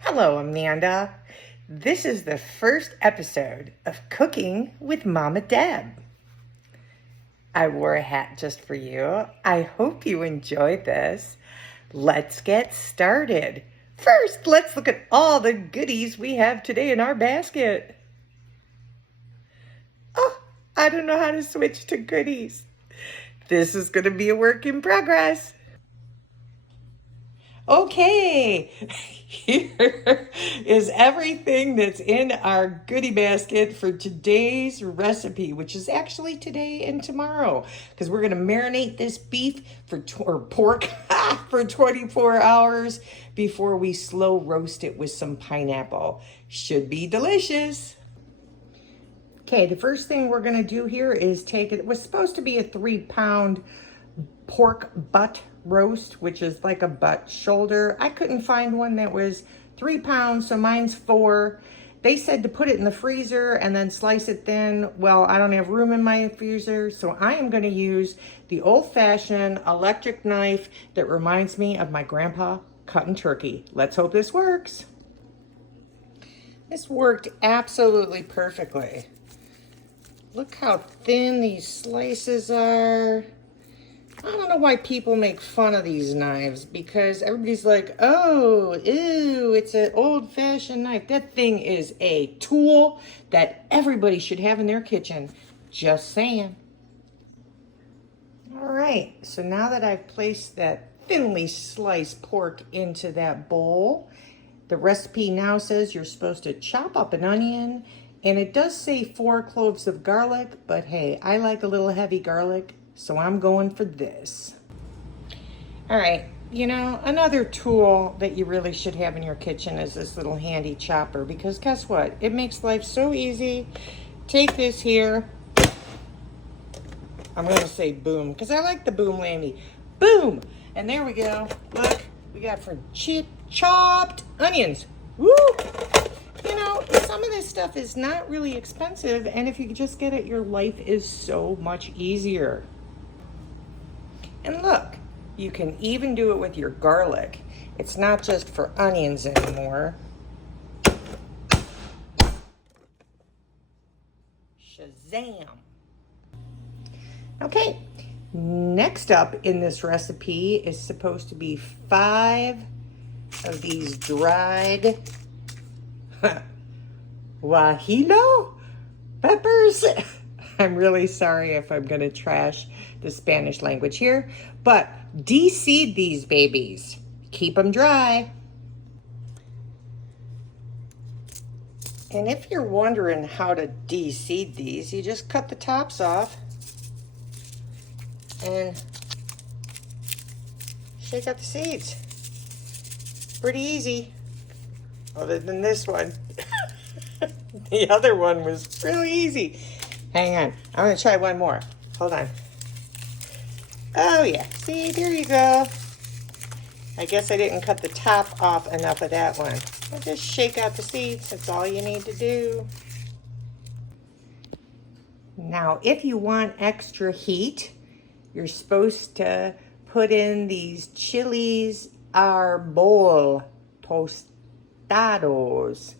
Hello, Amanda. This is the first episode of Cooking with Mama Deb. I wore a hat just for you. I hope you enjoyed this. Let's get started. First, let's look at all the goodies we have today in our basket. Oh, I don't know how to switch to goodies. This is going to be a work in progress. Okay, here is everything that's in our goodie basket for today's recipe, which is actually today and tomorrow, because we're going to marinate this beef or pork for 24 hours before we slow roast it with some pineapple. Should be delicious. Okay, the first thing we're going to do here is take it. It was supposed to be a 3-pound pork butt roast, which is like a butt shoulder. I couldn't find one that was 3 pounds, so mine's 4. They said to put it in the freezer and then slice it thin. Well, I don't have room in my freezer, so I am going to use the old-fashioned electric knife that reminds me of my grandpa cutting turkey. Let's hope this works. This worked absolutely perfectly. Look how thin these slices are. I don't know why people make fun of these knives, because everybody's like, oh, ew, it's an old-fashioned knife. That thing is a tool that everybody should have in their kitchen. Just saying. All right, so now that I've placed that thinly sliced pork into that bowl, the recipe now says you're supposed to chop up an onion, and it does say 4 cloves of garlic, but hey, I like a little heavy garlic, so I'm going for this. All right, another tool that you really should have in your kitchen is this little handy chopper, because guess what? It makes life so easy. Take this here. I'm going to say boom, because I like the boom lammy. Boom! And there we go. Look, we got for chopped onions. Woo! Some of this stuff is not really expensive, and if you just get it, your life is so much easier. And look, you can even do it with your garlic. It's not just for onions anymore. Shazam! Okay, next up in this recipe is supposed to be 5 of these dried guajillo peppers. I'm really sorry if I'm going to trash the Spanish language here, but de-seed these babies. Keep them dry. And if you're wondering how to de-seed these, you just cut the tops off and shake out the seeds. Pretty easy, other than this one. The other one was really easy. Hang on, I'm gonna try one more. Hold on. Oh yeah, see, there you go. I guess I didn't cut the top off enough of that one. I'll just shake out the seeds, that's all you need to do. Now, if you want extra heat, you're supposed to put in these chilies arbol tostados,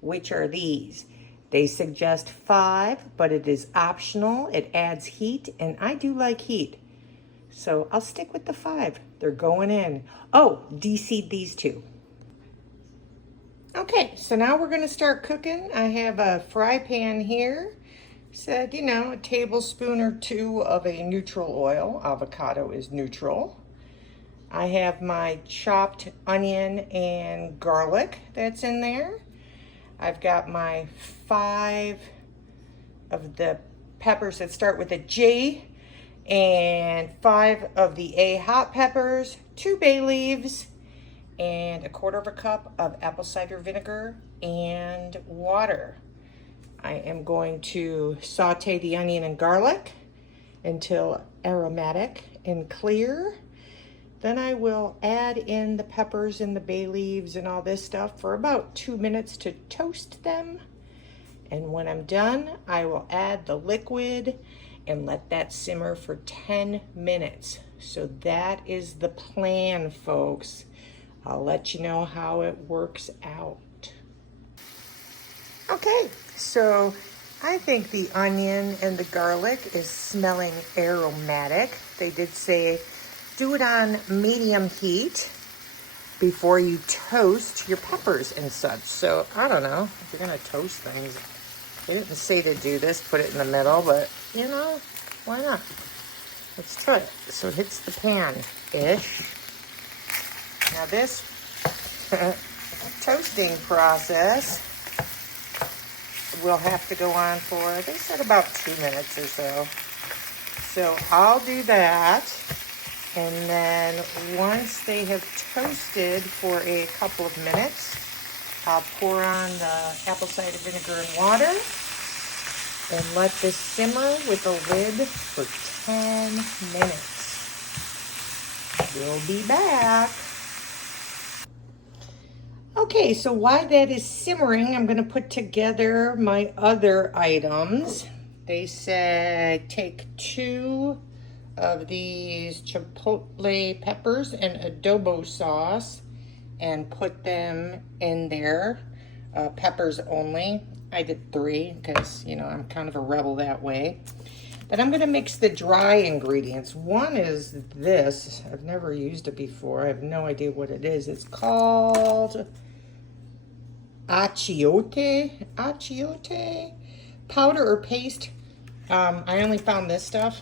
which are these. They suggest 5, but it is optional. It adds heat, and I do like heat. So I'll stick with the 5. They're going in. Oh, de-seed these 2. Okay, so now we're gonna start cooking. I have a fry pan here. Said, a tablespoon or 2 of a neutral oil. Avocado is neutral. I have my chopped onion and garlic that's in there. I've got my 5 of the peppers that start with a J, and 5 of the A hot peppers, 2 bay leaves, and 1/4 cup of apple cider vinegar and water. I am going to saute the onion and garlic until aromatic and clear. Then I will add in the peppers and the bay leaves and all this stuff for about 2 minutes to toast them. And when I'm done, I will add the liquid and let that simmer for 10 minutes. So that is the plan, folks. I'll let you know how it works out. Okay, so I think the onion and the garlic is smelling aromatic. They did say do it on medium heat before you toast your peppers and such. So I don't know if you're gonna toast things. They didn't say to do this, put it in the middle, but you know, why not? Let's try it. So it hits the pan-ish. Now this toasting process will have to go on for, they said about 2 minutes or so. So I'll do that. And then once they have toasted for a couple of minutes, I'll pour on the apple cider vinegar and water and let this simmer with a lid for 10 minutes. We'll be back. Okay, so while that is simmering, I'm going to put together my other items. They said take 2 of these chipotle peppers and adobo sauce and put them in there, peppers only. I did 3 because, you know, I'm kind of a rebel that way. But I'm going to mix the dry ingredients. One is this. I've never used it before. I have no idea what it is. It's called achiote powder or paste. I only found this stuff.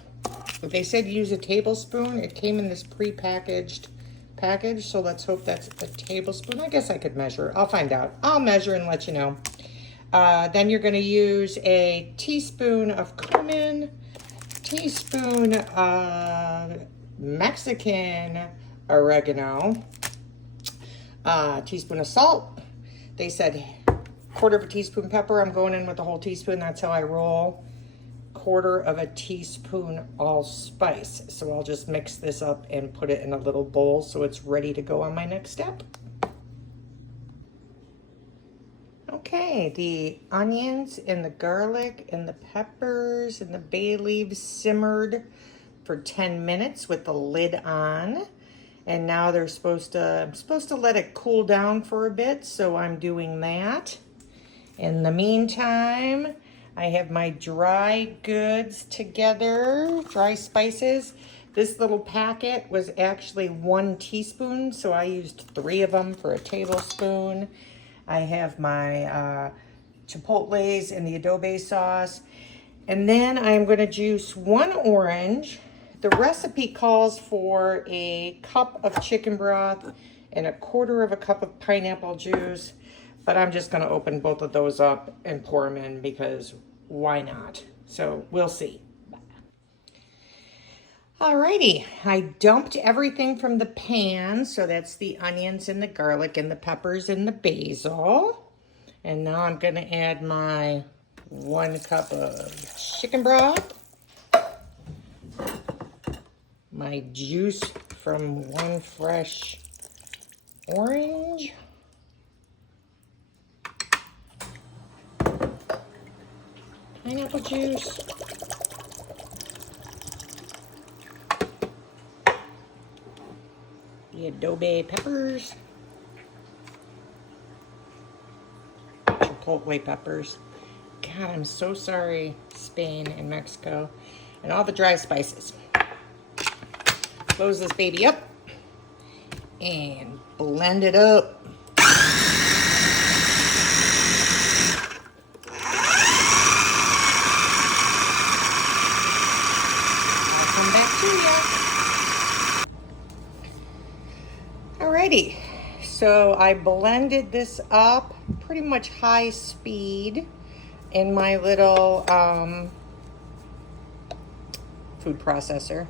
But they said use a tablespoon. It came in this pre-packaged package, so let's hope that's a tablespoon. I guess I could measure. I'll find out. I'll measure and let you know. Then you're going to use a teaspoon of cumin, teaspoon of Mexican oregano, teaspoon of salt. They said 1/4 teaspoon pepper. I'm going in with a whole teaspoon. That's how I roll. 1/4 teaspoon allspice. So I'll just mix this up and put it in a little bowl so it's ready to go on my next step. Okay, the onions and the garlic and the peppers and the bay leaves simmered for 10 minutes with the lid on. And now I'm supposed to let it cool down for a bit, so I'm doing that. In the meantime, I have my dry goods together, dry spices. This little packet was actually 1 teaspoon, so I used 3 of them for a tablespoon. I have my chipotles and the adobe sauce. And then I'm going to juice 1 orange. The recipe calls for a cup of chicken broth and 1/4 cup of pineapple juice. But I'm just going to open both of those up and pour them in because why not? So we'll see. Alrighty, I dumped everything from the pan. So that's the onions and the garlic and the peppers and the basil. And now I'm going to add my 1 cup of chicken broth, my juice from 1 fresh orange, pineapple juice, the adobe peppers, chipotle peppers. God, I'm so sorry, Spain and Mexico, and all the dry spices. Close this baby up and blend it up. I'll come back to you. Alrighty, so I blended this up pretty much high speed in my little food processor.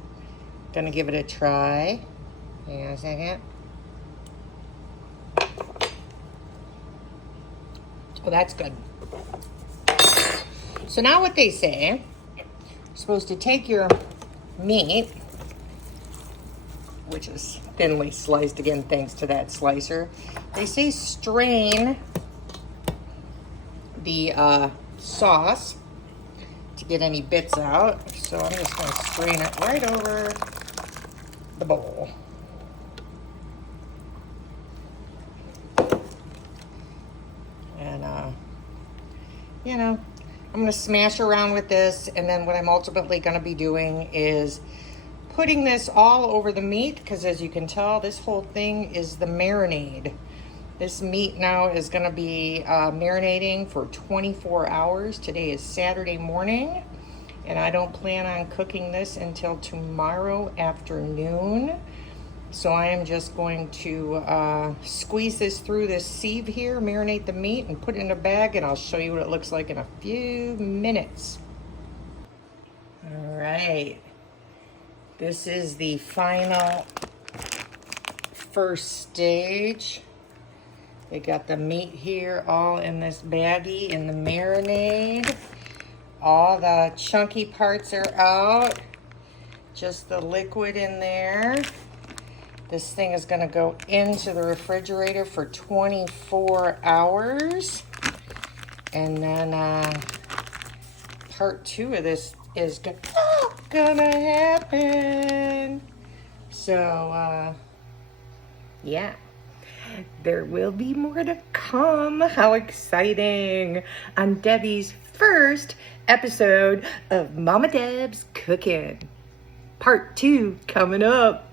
Gonna give it a try. Hang on a second. Oh, that's good. So now what they say, you're supposed to take your meat, which is thinly sliced again thanks to that slicer. They say strain the sauce to get any bits out. So I'm just going to strain it right over the bowl. you know, I'm gonna smash around with this, and then what I'm ultimately gonna be doing is putting this all over the meat, because as you can tell, this whole thing is the marinade. This meat now is gonna be marinating for 24 hours. Today is Saturday morning, and I don't plan on cooking this until tomorrow afternoon. So I am just going to squeeze this through this sieve here, marinate the meat, and put it in a bag, and I'll show you what it looks like in a few minutes. All right. This is the final first stage. They got the meat here all in this baggie in the marinade. All the chunky parts are out. Just the liquid in there. This thing is going to go into the refrigerator for 24 hours. And then part 2 of this is gonna happen. So, yeah. There will be more to come. How exciting. On Debbie's first episode of Mama Deb's Cooking. Part 2 coming up.